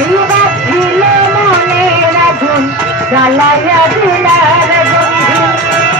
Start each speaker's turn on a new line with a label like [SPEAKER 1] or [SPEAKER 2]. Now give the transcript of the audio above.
[SPEAKER 1] জিবা দিল মনে রাখুন জ্বালাইয়া দিলার